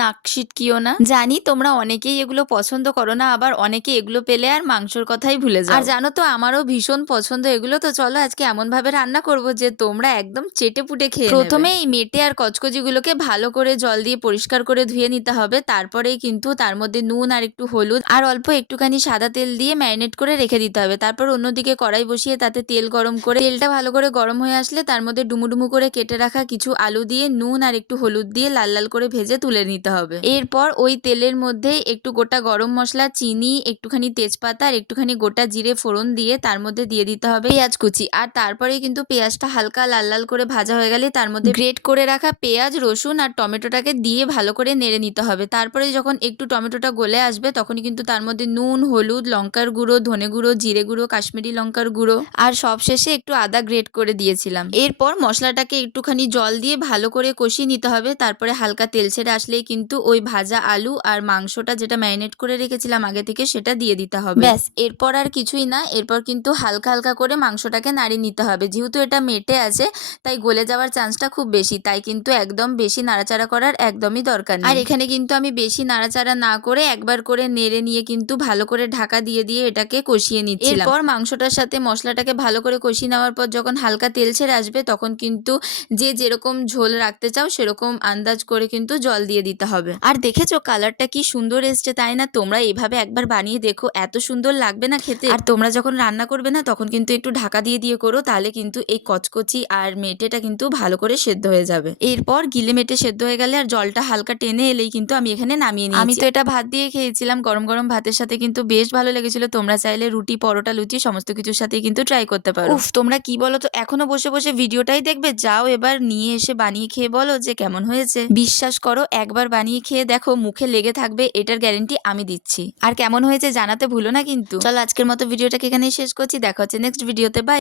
নাক সিটকিও না। জানি তোমরা অনেকেই এগুলো পছন্দ করো না, আবার অনেকে এগুলো পেলে আর মাংসর কথাই ভুলে যাও। আর জানো তো আমারও ভীষণ পছন্দ এগুলো। তো চলো আজকে এমন ভাবে রান্না করব যে তোমরা একদম চেটে পুটে খেয়ে নেবে। প্রথমে এই মেটে আর কচকচিগুলোকে ভালো করে জল দিয়ে পরিষ্কার করে ধুয়ে নিতে হবে। তারপরেই কিন্তু তার মধ্যে নুন আর একটু হলুদ আর অল্প একটুখানি সাদা তেল দিয়ে ম্যারিনেট করে রেখে দিতে হবে। তারপর অন্যদিকে কড়াই বসিয়ে তাতে তেল গরম করে, তেলটা ভালো করে গরম হয়ে আসলে তার মধ্যে ডুমু করে কেটে রাখা কিছু আলু দিয়ে নুন আর একটু হলুদ দিয়ে লাল লাল করে ভেজে তুলে নিতে হবে। এরপর ওই তেলের মধ্যে একটু গোটা গরম মশলা, চিনি, একটুখানি তেজপাতা আর একটুখানি গোটা জিরে ফোড়ন দিয়ে তার মধ্যে দিয়ে দিতে হবে পেঁয়াজ কুচি। আর তারপরে কিন্তু পেঁয়াজটা হালকা লাল লাল করে ভাজা হয়ে গেলে তার মধ্যে গ্রেট করে রাখা পেঁয়াজ, রসুন আর টমেটোটাকে দিয়ে ভালো করে নেড়ে নিতে হবে। তারপরে যখন একটু টমেটোটা গলে আসবে তখনই কিন্তু তার মধ্যে নুন, হলুদ, লঙ্কার গুঁড়ো, ধনে গুঁড়ো, জিরে গুঁড়ো, কাশ্মীরি লঙ্কার গুঁড়ো আর সবশেষে একটু আদা গ্রেট করে দিয়েছিলাম। এরপর মশলাটাকে একটুখানি জল দিয়ে ভালো করে কষিয়ে নিতে হবে। তারপরে হালকা তেল ছেড়ে আসলেই কিন্তু ওই ভাজা আলু আর মাংসটা যেটা ম্যারিনেট করে রেখেছিলাম আগে থেকে সেটা দিয়ে দিতে হবে। ব্যাস, এরপর আর কিছুই না। এরপর কিন্তু হালকা হালকা করে মাংসটাকে নাড়িয়ে নিতে হবে। যেহেতু এটা মেটে আছে তাই গলে যাওয়ার চান্সটা খুব বেশি, তাই কিন্তু একদম বেশি নাড়াচাড়া করার একদমই দরকার নেই। আর এখানে কিন্তু আমি বেশি নাড়াচাড়া না করে একবার করে নেড়ে নিয়ে কিন্তু ভালো করে ঢাকা দিয়ে দিয়ে এটাকে কষিয়ে নিচ্ছিলাম। এরপর মাংসটার সাথে মশলাটাকে ভালো করে কষিয়ে নেওয়ার পর যখন হালকা তেল ছেড়ে আসবে তখন কিন্তু যে যেরকম ঝোল রাখতে চাও সেরকম আন্দাজ করে কিন্তু জল দিয়ে দিতে হবে। আর দেখেছো কালারটা কি সুন্দর এসছে, তাই না? তোমরা এইভাবে একবার বানিয়ে দেখো, এত সুন্দর লাগবে না খেতে। আর তোমরা যখন রান্না করবে না তখন কিন্তু একটু ঢাকা দিয়ে দিয়ে করো, তাহলে কিন্তু এই কচকচি আর মেটেটা কিন্তু ভালো করে সেদ্ধ হয়ে যাবে। এরপর গিলে মেটে সেদ্ধ হয়ে গেলে আর জলটা হালকা টেনে এলেই কিন্তু আমি এখানে নামিয়ে নিয়েছি। আমি তো এটা ভাত দিয়ে খেয়েছিলাম, গরম গরম ভাতের সাথে কিন্তু বেশ ভালো লেগেছিল। তোমরা চাইলে রুটি, পরোটা, লুচি সমস্ত কিছুর সাথে কিন্তু ট্রাই করতে পারো। উফ, তোমরা কি বলো তো, এখনো বসে বসে ভিডিওটাই দেখবে? যাও এবার নিয়ে এসে বানিয়ে খেয়ে বলো যে কেমন হয়েছে। বিশ্বাস করো, একবার বানিয়ে খেয়ে দেখো, মুখে লেগে থাকবে, এটার গ্যারেন্টি আমি দিচ্ছি। আর কেমন হয়েছে জানাতে ভুলো না কিন্তু। চলো আজকের মতো ভিডিওটাকে এখানেই শেষ করছি, দেখা হচ্ছে নেক্সট ভিডিওতে। বাই।